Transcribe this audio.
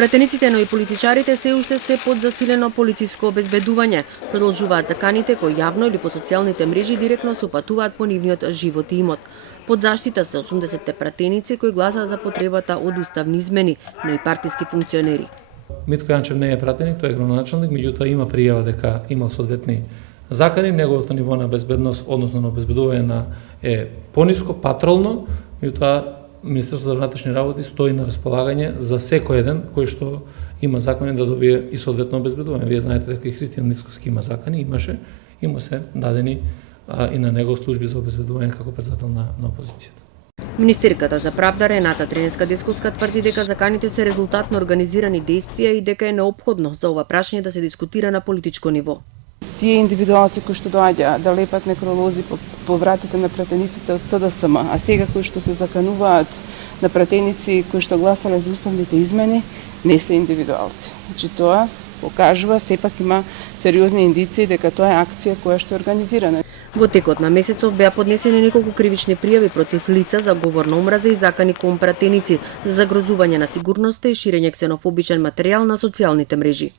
Пратениците, но и политичарите се уште се под засилено полициско обезбедување. Продолжуваат заканите кои јавно или по социјалните мрежи директно се упатуваат по нивниот живот и имот. Под заштита се 80 пратеници кои гласаат за потребата од уставни измени, но и партиски функционери. Митко Јанчев не е пратеник, тој е градоначалник, меѓутоа има пријава дека имал соодветни закани, неговото ниво на безбедност, односно на обезбедување е пониско, патролно, меѓутоа Министерството за внатрешни работи стои на располагање за секој еден кој што има закони да добие и соодветно обезбедување. Вие знаете дека и Христијан Ницковски има закони, имаше и му се дадени и на него служби за обезбедување како председател на опозицијата. Министерката за правда Рената Тренеска-Десковска тврди дека заканите се резултат на организирани действија и дека е неопходно за ова прашање да се дискутира на политичко ниво. Тие индивидуалци кои што доаѓа да лепат некролози по вратите на пратениците од СДСМ, а сега кои што се закануваат на пратеници кои што гласале за уставните измени, не се индивидуалци. Значи тоа покажува, сепак има сериозни индиции дека тоа е акција која што е организирана. Во текот на месецов беа поднесени неколку кривични пријави против лица за говор на омраза и закани кон пратеници за загрозување на сигурноста и ширење ксенофобичен материјал на социјалните мрежи.